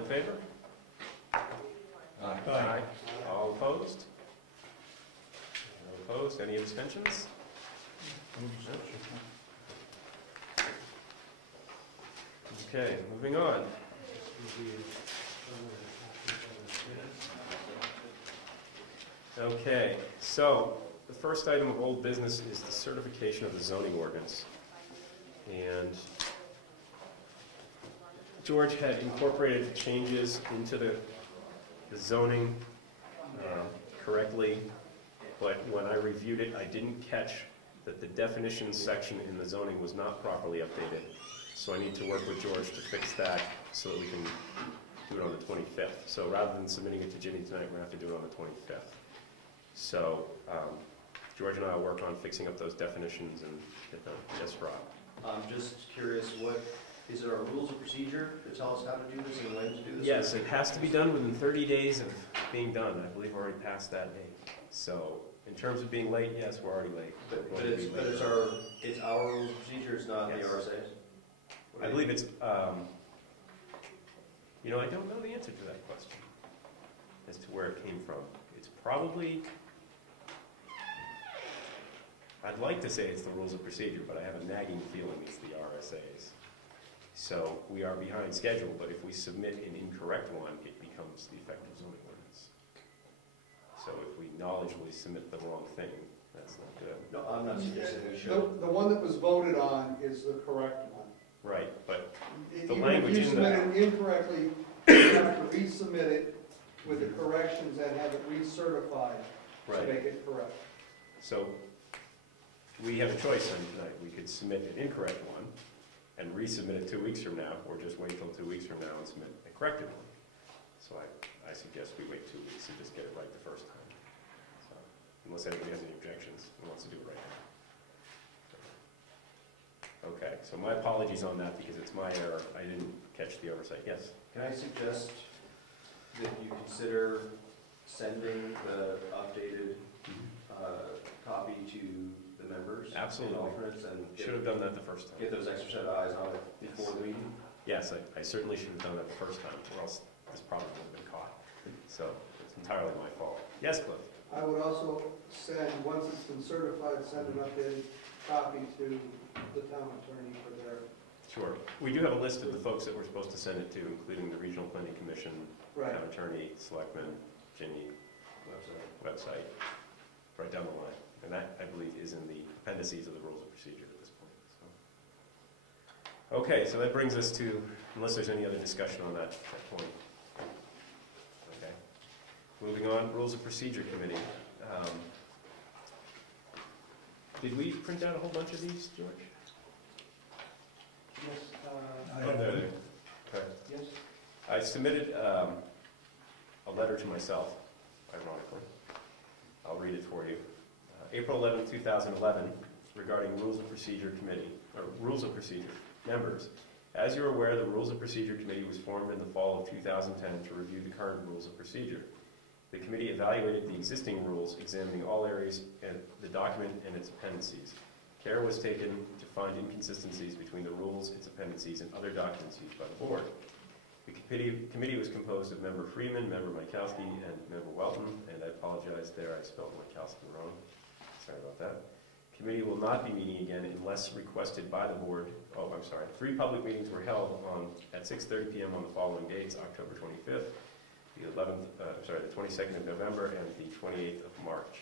in favor? Aye. Aye. All opposed? No opposed? Any abstentions? Okay, moving on. Okay, so the first item of old business is the certification of the zoning ordinance. And George had incorporated the changes into the zoning correctly, but when I reviewed it, I didn't catch that the definitions section in the zoning was not properly updated. So I need to work with George to fix that so that we can do it on the 25th. So rather than submitting it to Ginny tonight, we're going to have to do it on the 25th. So George and I will work on fixing up those definitions and get them. Yes, Rob? I'm just curious, what is there a rules of procedure to tell us how to do this and when to do this? Yes, it has to be done within 30 days of being done. I believe we're already past that date. So in terms of being late, yes, we're already late. But it's our rules of procedure, it's not Yes. the RSA's? I believe it's, you know, I don't know the answer to that question as to where it came from. It's probably, I'd like to say it's the rules of procedure, but I have a nagging feeling it's the RSA's. So we are behind schedule, but if we submit an incorrect one, it becomes the effective zoning ordinance. So if we knowledgeably submit the wrong thing, that's not good. No, I'm not suggesting we should. The one that was voted on is the correct one. Right, but the Even language if you in submit that. it incorrectly, you have to resubmit it with the corrections and have it recertified to Right. make it correct. So we have a choice then tonight. We could submit an incorrect one and resubmit it 2 weeks from now, or just wait till 2 weeks from now and submit a corrected one. So I suggest we wait 2 weeks and just get it right the first time. So, unless anybody has any objections and wants to do it right now. Okay, so my apologies on that because it's my error. I didn't catch the oversight. Yes? Can I suggest that you consider sending the updated copy to the members? Absolutely. And alternates and Should have done that the first time. get those extra set of eyes on it before the meeting? Yes, I certainly should have done that the first time, or else this problem would have been caught. So it's entirely my fault. Yes, Cliff? I would also send, once it's been certified, send an updated copy to the town attorney for their. Sure. We do have a list of the folks that we're supposed to send it to, including the Regional Planning Commission, Right. town attorney, selectmen, Ginny, website, right down the line. And that, I believe, is in the appendices of the rules of procedure at this point. So. Okay, so that brings us to, unless there's any other discussion on that point. Okay. Moving on, Rules of Procedure Committee. Did we print out a whole bunch of these, George? Yes, Oh, there. Okay. yes. I submitted a letter to myself, ironically. I'll read it for you. April 11, 2011, regarding Rules of Procedure Committee, or Rules of Procedure members. As you're aware, the Rules of Procedure Committee was formed in the fall of 2010 to review the current rules of procedure. The committee evaluated the existing rules, examining all areas of the document and its appendices. Care was taken to find inconsistencies between the rules, its appendices, and other documents used by the board. The committee was composed of Member Freeman, Member Mykowski, and Member Welton, and I apologize there, I spelled Mykowski wrong. Sorry about that. Committee will not be meeting again unless requested by the board. Oh, I'm sorry. 3 public meetings were held at 6:30 p.m. on the following dates: October 25th, the 22nd of November, and the 28th of March.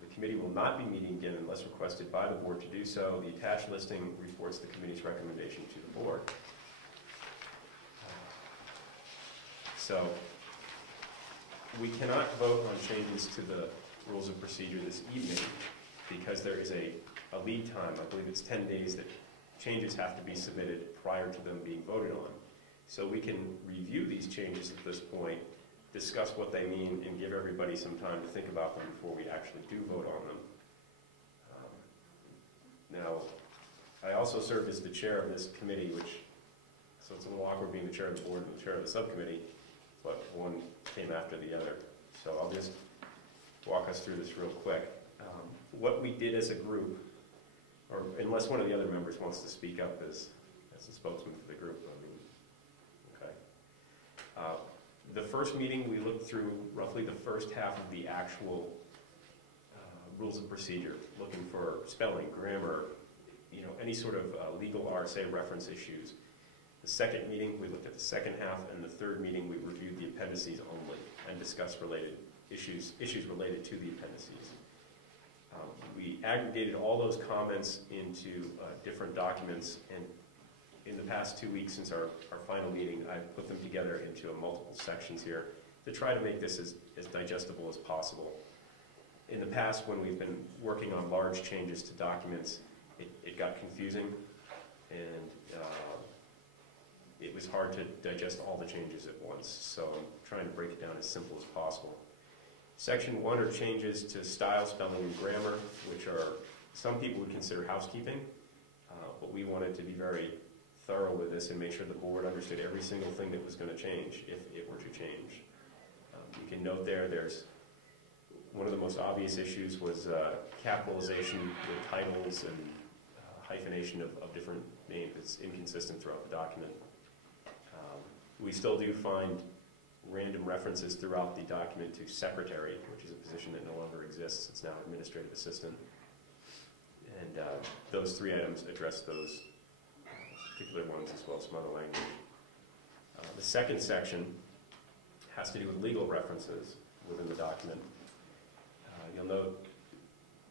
The committee will not be meeting again unless requested by the board to do so. The attached listing reports the committee's recommendation to the board. So, we cannot vote on changes to the rules of procedure this evening because there is a lead time. I believe it's 10 days that changes have to be submitted prior to them being voted on. So we can review these changes at this point, discuss what they mean, and give everybody some time to think about them before we actually do vote on them. Now, I also served as the chair of this committee, so it's a little awkward being the chair of the board and the chair of the subcommittee, but one came after the other. So I'll just walk us through this real quick. What we did as a group, or unless one of the other members wants to speak up as a spokesman for the group, first meeting, we looked through roughly the first half of the actual rules of procedure, looking for spelling, grammar, any sort of legal RSA reference issues. The second meeting, we looked at the second half, and the third meeting, we reviewed the appendices only and discussed related issues related to the appendices. We aggregated all those comments into different documents, and in the past 2 weeks since our final meeting, I've put them together into multiple sections here to try to make this as digestible as possible. In the past, when we've been working on large changes to documents, it got confusing, and it was hard to digest all the changes at once, so I'm trying to break it down as simple as possible. Section 1 are changes to style, spelling, and grammar, which are, some people would consider housekeeping, but we wanted to be very thorough with this and make sure the board understood every single thing that was going to change if it were to change. You can note there's one of the most obvious issues was capitalization with titles and hyphenation of different names. It's inconsistent throughout the document. We still do find random references throughout the document to secretary, which is a position that no longer exists. It's now administrative assistant. And those 3 items address those particular ones as well as some other language. The second section has to do with legal references within the document. You'll note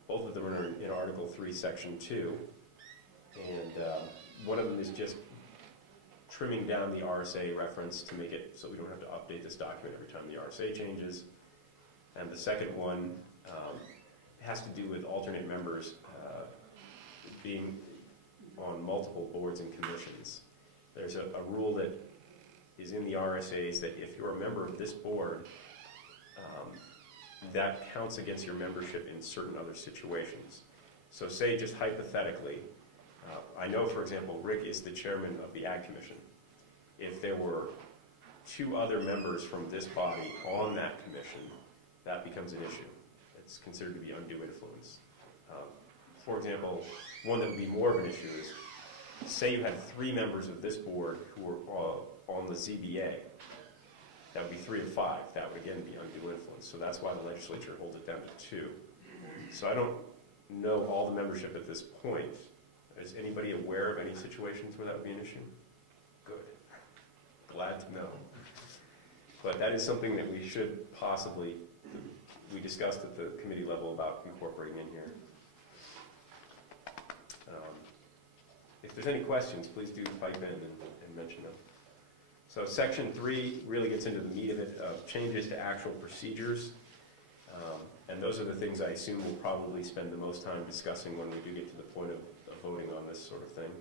both of them are in Article 3, Section 2, and one of them is just trimming down the RSA reference to make it so we don't have to update this document every time the RSA changes. And the second one has to do with alternate members being on multiple boards and commissions. There's a rule that is in the RSAs that if you're a member of this board, that counts against your membership in certain other situations. So say, just hypothetically, I know, for example, Rick is the chairman of the Ag Commission. If there were 2 other members from this body on that commission, that becomes an issue. It's considered to be undue influence. For example, one that would be more of an issue is, say you had 3 members of this board who were on the ZBA. That would be 3 of 5. That would again be undue influence. So that's why the legislature holds it down to 2. So I don't know all the membership at this point. Is anybody aware of any situations where that would be an issue? Good. Glad to know. But that is something that we should possibly, we discussed at the committee level about incorporating in here. If there's any questions, please do pipe in and mention them. So Section 3 really gets into the meat of it, of changes to actual procedures. And those are the things I assume we'll probably spend the most time discussing when we do get to the point of voting on this sort of thing.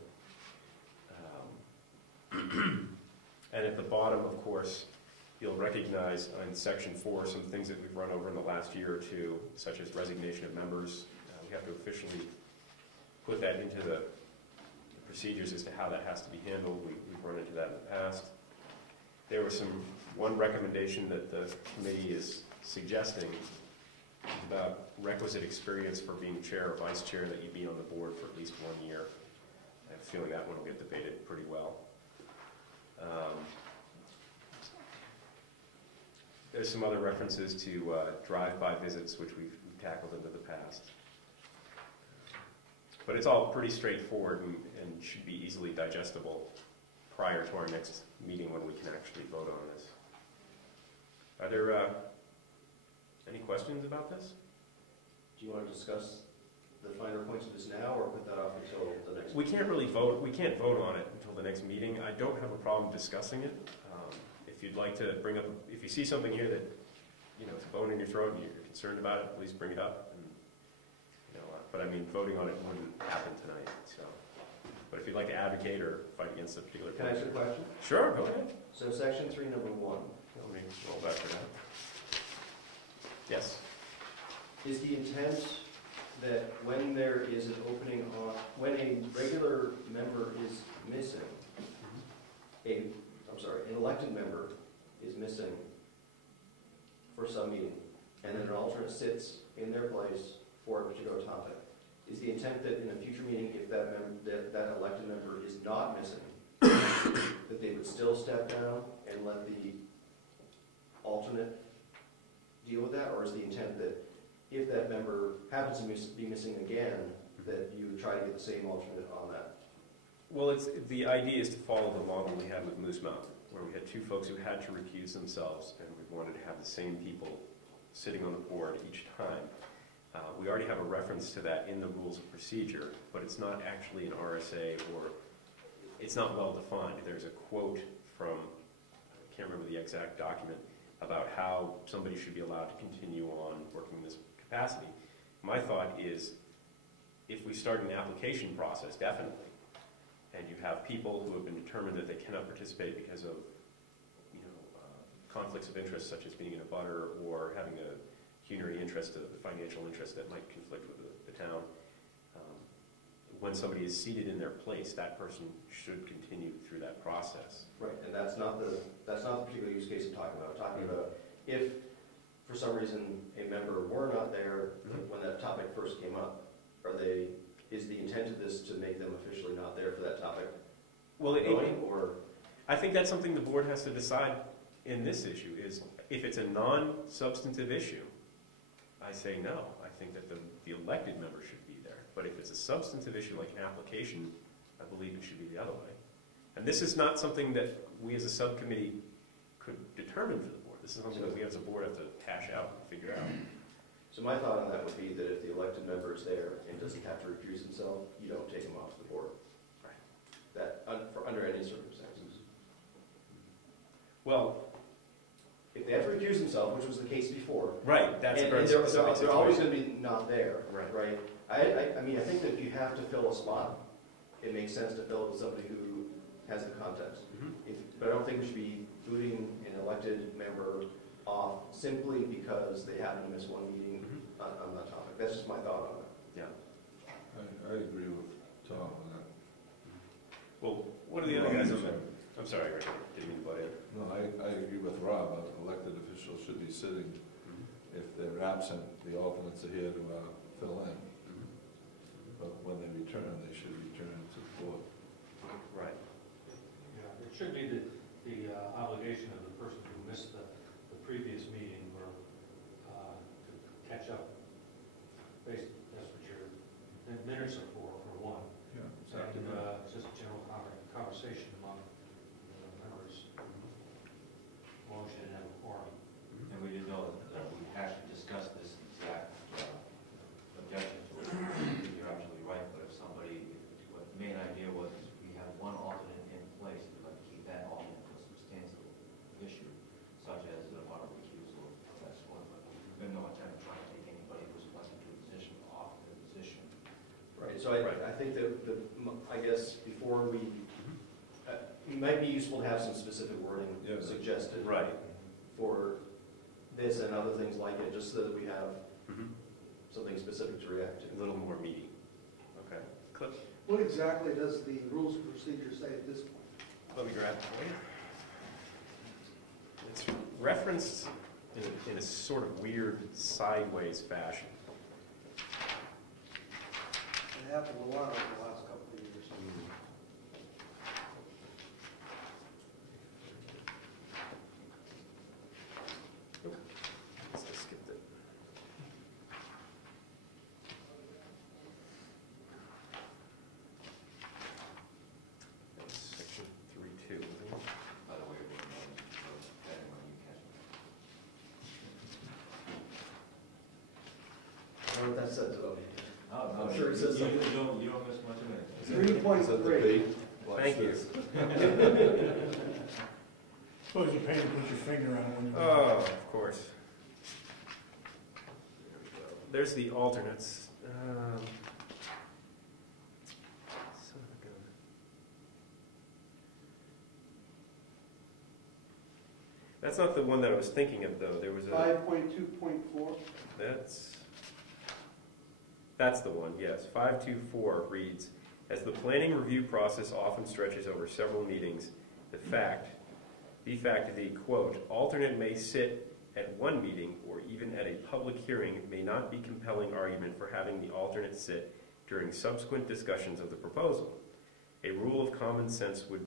And at the bottom, of course, you'll recognize in Section 4 some things that we've run over in the last year or two, such as resignation of members. We have to officially put that into the procedures as to how that has to be handled. We've run into that in the past. There was one recommendation that the committee is suggesting about requisite experience for being chair or vice chair, that you be on the board for at least 1 year. I have a feeling that one will get debated pretty well. There's some other references to drive-by visits, which we've tackled into the past. But it's all pretty straightforward and should be easily digestible prior to our next meeting when we can actually vote on this. Are there any questions about this? Do you want to discuss the finer points of this now, or put that off until the next? We can't really vote. We can't vote on it until the next meeting. I don't have a problem discussing it. If you'd like to bring up, if you see something here that it's a bone in your throat and you're concerned about it, please bring it up. And, but I mean, voting on it wouldn't happen tonight. So, but if you'd like to advocate or fight against a particular Can I ask a question? Sure, go ahead. So Section 3, number 1. Let me roll back to that. Yes. Is the intent that when there is an opening on, when a regular member is missing, an elected member is missing for some meeting, and then an alternate sits in their place for a particular topic, is the intent that in a future meeting, if that elected member is not missing, that they would still step down and let the alternate deal with that, or is the intent that if that member happens to be missing again, that you try to get the same alternate on that? Well, the idea is to follow the model we had with Moose Mountain, where we had two folks who had to recuse themselves, and we wanted to have the same people sitting on the board each time. We already have a reference to that in the rules of procedure, but it's not actually an RSA, or it's not well defined. There's a quote from, I can't remember the exact document, about how somebody should be allowed to continue on working in this capacity. My thought is, if we start an application process, definitely, and you have people who have been determined that they cannot participate because of, conflicts of interest, such as being in a butter or having a pecuniary interest, a financial interest that might conflict with the town. When somebody is seated in their place, that person should continue through that process. Right, and that's not the particular use case I'm talking about. I'm talking about if, for some reason, a member were not there when that topic first came up, is the intent of this to make them officially not there for that topic? Well, or I think that's something the board has to decide in this issue. Is if it's a non-substantive issue, I say no. I think that the elected member should be there. But if it's a substantive issue like an application, I believe it should be the other way. And this is not something that we as a subcommittee could determine for the board. This is something that we as a board have to hash out and figure out. So my thought on that would be that if the elected member is there and doesn't have to recuse himself, you don't take him off the board. Right. That under any circumstances. Well, if they have to recuse themselves, which was the case before, right, that's a very they're specific situation. always going to be not there, Right. I mean, I think that if you have to fill a spot, it makes sense to fill it with somebody who has the context. But I don't think we should be booting an elected member off simply because they happen to miss one meeting on that topic. That's just my thought on it. Yeah. I agree with Tom on that. Well, what are the other guys on there? I'm sorry, Rick, didn't mean to butt in. No, I agree with Rob. Elected officials should be sitting. If they're absent, the alternates are here to fill in. But when they return, they should return to the board. Right. Yeah, it should be the obligation of the person who missed the previous meeting or to catch up. Basically, that's what your minutes are for one. Yeah, Second, it's just a general conversation among members. Well, we should have a forum. And we didn't know that we actually discussed this exact objection to it. You're absolutely right, but if somebody, what the main idea was, is we have one alternate in place, we'd like to keep that alternate for a substantial issue, such as a water recusal, that sort of, but we have no intent of trying to take anybody who's elected to a position off the position. Right. So I think that I guess before we, it might be useful to have some specific wording suggested. Right. For this and other things like it, just so that we have something specific to react to. A little more meaty. Okay. Cliff, What exactly does the rules of procedure say at this point? let me grab it for you. It's referenced in a sort of weird sideways fashion. It happened a lot over the last couple of years. So I skipped it. That was section 3.2, wasn't it? By the way, we're depending on you catch I don't know what that says about me. Oh, I'm sure it says something. You don't miss much of it. 3.3. Thank you. Suppose you pay to put your finger on it when you. Oh, of course. There's the alternates. Son of a gun. That's not the one that I was thinking of, though. There was a. 5.2.4. That's the one, yes. 524 reads, as the planning review process often stretches over several meetings, the fact, the, quote, alternate may sit at one meeting or even at a public hearing may not be compelling argument for having the alternate sit during subsequent discussions of the proposal. A rule of common sense would